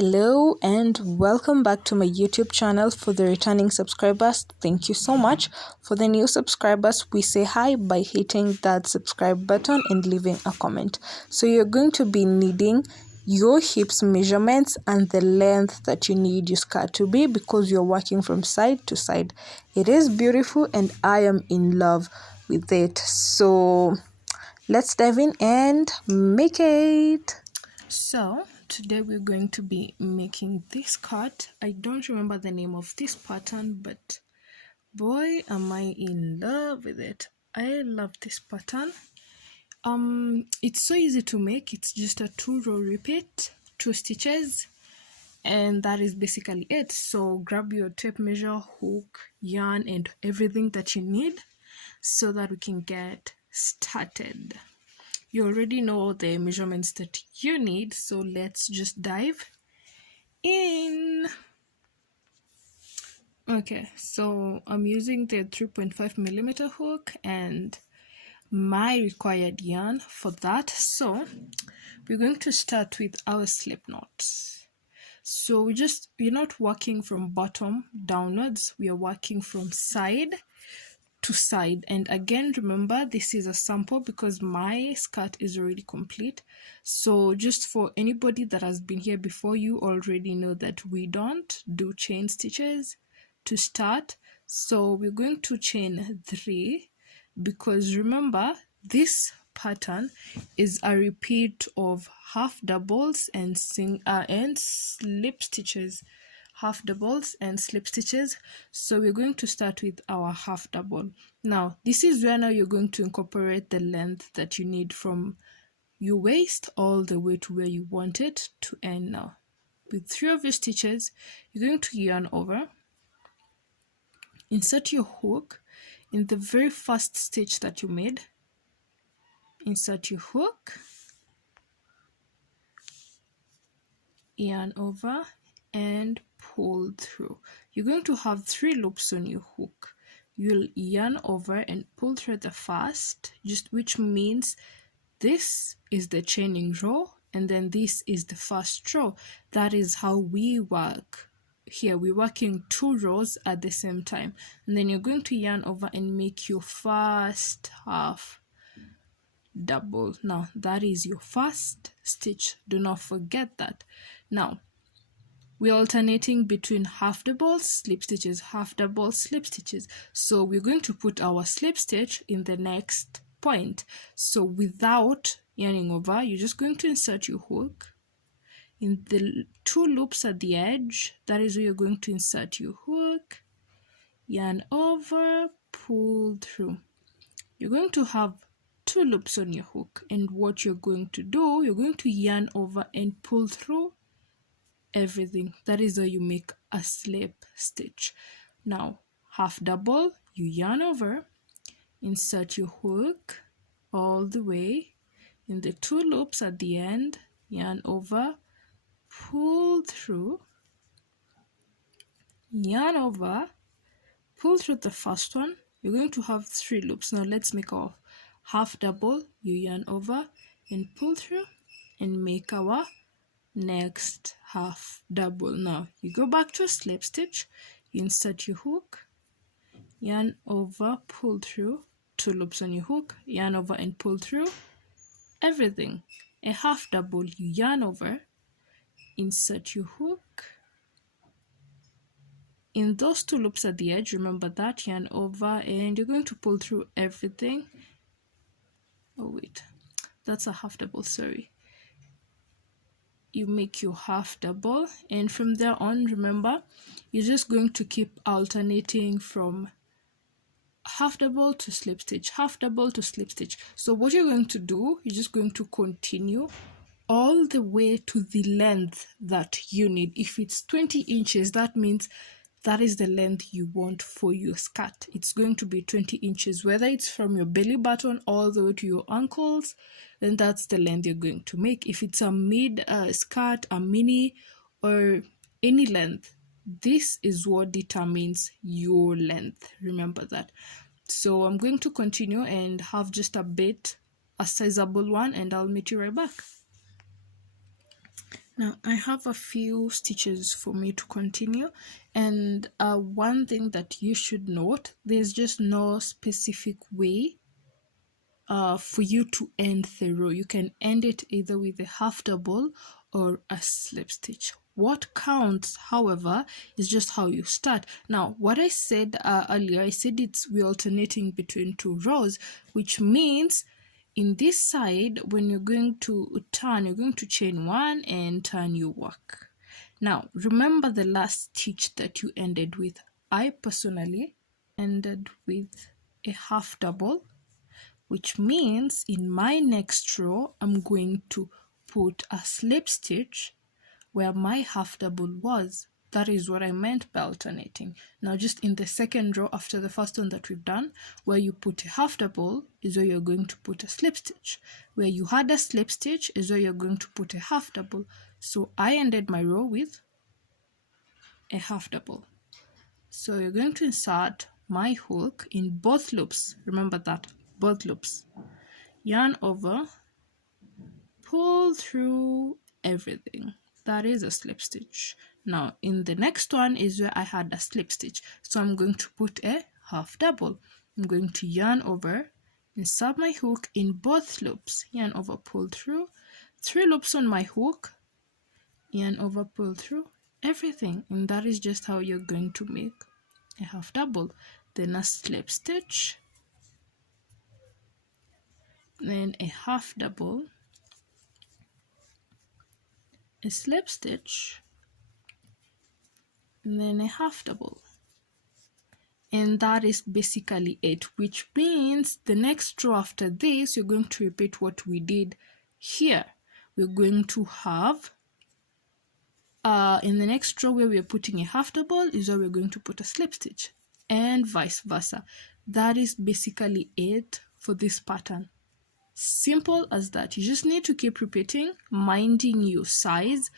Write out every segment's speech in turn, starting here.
Hello and welcome back to my YouTube channel. For the returning subscribers, thank you so much. For the new subscribers, we say hi by hitting that subscribe button and leaving a comment. So you're going to be needing your hips measurements and the length that you need your skirt to be, because you're working from side to side. It is beautiful and I am in love with it. So let's dive in and make it. So today we're going to be making this skirt. I don't remember the name of this pattern, but boy am I in love with it. I love this pattern. It's so easy to make. It's just a 2-row repeat, 2 stitches, and that is basically it. So grab your tape measure, hook, yarn, and everything that you need so that we can get started. You already know the measurements that you need, so let's just dive in. Okay, so I'm using the 3.5mm hook and my required yarn for that. So we're going to start with our slip knots. So we're not working from bottom downwards, we are working from side to side. And again, remember, this is a sample because my skirt is already complete. So just for anybody that has been here before, you already know that we don't do chain stitches to start. So we're going to chain 3 because remember, this pattern is a repeat of half doubles and slip stitches. Half doubles and slip stitches. So we're going to start with our half double. Now this is where now you're going to incorporate the length that you need from your waist all the way to where you want it to end. Now with 3 of your stitches, you're going to yarn over, insert your hook in the very first stitch that you made, insert your hook, yarn over and pull through. You're going to have 3 loops on your hook. You'll yarn over and pull through the first, which means this is the chaining row and then this is the first row. That is how we work here. We're working 2 rows at the same time, and then you're going to yarn over and make your first half double. Now that is your first stitch, do not forget that. Now we're alternating between half doubles, slip stitches, half doubles, slip stitches. So we're going to put our slip stitch in the next point. So without yarning over, you're just going to insert your hook in the 2 loops at the edge. That is where you're going to insert your hook, yarn over, pull through. You're going to have 2 loops on your hook, and what you're going to do, you're going to yarn over and pull through everything. That is how you make a slip stitch. Now half double, you yarn over, insert your hook all the way in the 2 loops at the end, yarn over, pull through, yarn over, pull through the first one. You're going to have 3 loops. Now let's make our half double. You yarn over and pull through and make our next half double. Now you go back to a slip stitch, you insert your hook, yarn over, pull through, 2 loops on your hook, yarn over and pull through everything. A half double, you yarn over, insert your hook in those 2 loops at the edge, remember that, yarn over, and you're going to pull through everything. Oh wait, that's a half double, sorry. You make your half double, and from there on, remember, you're just going to keep alternating from half double to slip stitch, half double to slip stitch. So what you're going to do, you're just going to continue all the way to the length that you need. If it's 20 inches, that means that is the length you want for your skirt. It's going to be 20 inches, whether it's from your belly button all the way to your ankles, then that's the length you're going to make. If it's a mid skirt, a mini, or any length, this is what determines your length. Remember that. So I'm going to continue and have just a sizable one, and I'll meet you right back. Now I have a few stitches for me to continue, and one thing that you should note, there's just no specific way for you to end the row. You can end it either with a half double or a slip stitch. What counts, however, is just how you start. Now, what I said earlier, I said we're alternating between two rows, which means in this side, when you're going to turn, you're going to chain one and turn your work. Now, remember the last stitch that you ended with. I personally ended with a half double, which means in my next row, I'm going to put a slip stitch where my half double was. That is what I meant by alternating. Now just in the second row after the first one that we've done, where you put a half double is where you're going to put a slip stitch. Where you had a slip stitch is where you're going to put a half double. So I ended my row with a half double. So you're going to insert my hook in both loops. Remember that, both loops. Yarn over, pull through everything. That is a slip stitch. Now in the next one is where I had a slip stitch, so I'm going to put a half double. I'm going to yarn over, insert my hook in both loops, yarn over, pull through, 3 loops on my hook, yarn over, pull through everything, and that is just how you're going to make a half double. Then a slip stitch, then a half double, a slip stitch, and then a half double. And that is basically it, which means the next row after this, you're going to repeat what we did here. We're going to have in the next row where we're putting a half double is where we're going to put a slip stitch, and vice versa. That is basically it for this pattern. Simple as that. You just need to keep repeating, minding your size,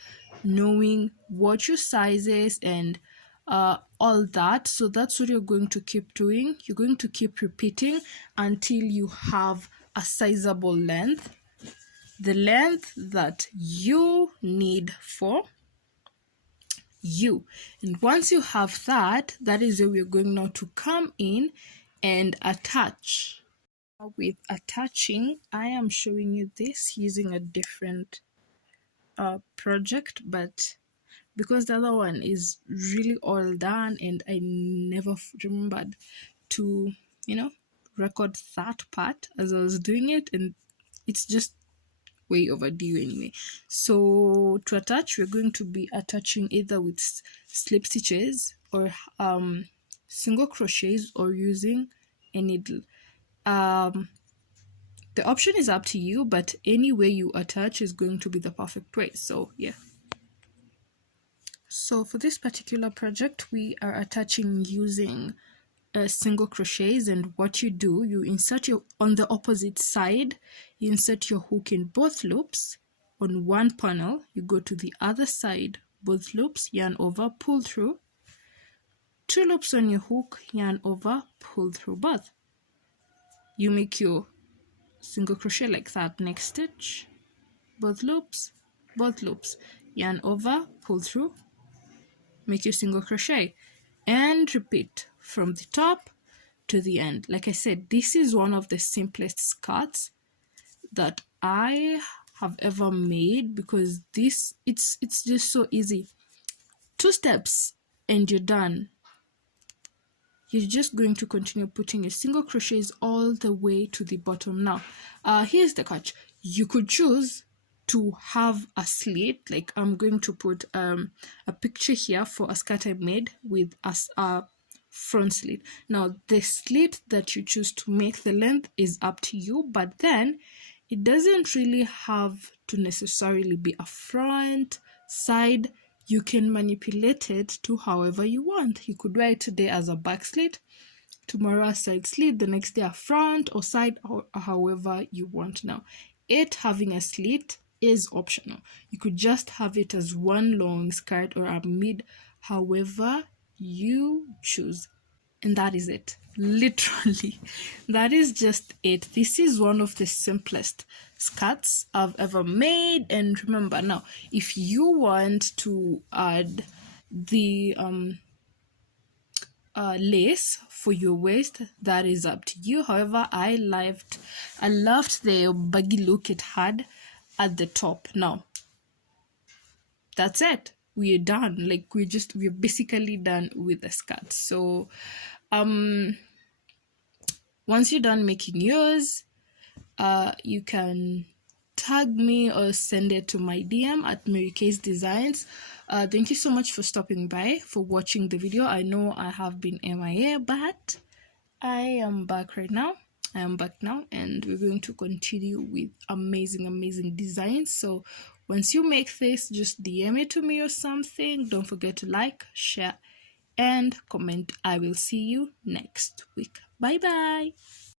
knowing what your size is, and all that. So that's what you're going to keep doing. You're going to keep repeating until you have a sizable length, the length that you need for you. And once you have that, that is where we're going now to come in and attach. With attaching, I am showing you this using a different project, but because the other one is really all done and I never remembered to, record that part as I was doing it, and it's just way overdue anyway. So to attach, we're going to be attaching either with slip stitches or single crochets or using a needle. The option is up to you, but any way you attach is going to be the perfect way. So yeah. So for this particular project, we are attaching using single crochets, and what you do, you insert on the opposite side, you insert your hook in both loops. On one panel, you go to the other side, both loops, yarn over, pull through, 2 loops on your hook, yarn over, pull through both. You make your single crochet like that. Next stitch, both loops, yarn over, pull through, make your single crochet, and repeat from the top to the end. Like I said, this is one of the simplest skirts that I have ever made, because it's just so easy. 2 steps and you're done. You're just going to continue putting your single crochets all the way to the bottom. Now here's the catch. You could choose to have a slit, like I'm going to put a picture here for a skirt I made with a front slit. Now the slit that you choose to make, the length is up to you, but then it doesn't really have to necessarily be a front, side. You can manipulate it to however you want. You could wear it today as a back slit, tomorrow a side slit, the next day a front or side, or however you want. Now, it having a slit is optional. You could just have it as one long skirt or a mid, however you choose. And that is it. Literally, that is just it. This is one of the simplest skirts I've ever made. And remember, now if you want to add the lace for your waist, that is up to you. However, I loved the baggy look it had at the top. Now that's it, we're done. Like we're basically done with the skirt. So once you're done making yours, you can tag me or send it to my DM at Mary Kay's Designs. Thank you so much for stopping by, for watching the video. I know I have been MIA, but I am back right now. I am back now, and we're going to continue with amazing designs. So once you make this, just DM it to me or something. Don't forget to like, share, and comment. I will see you next week. Bye bye.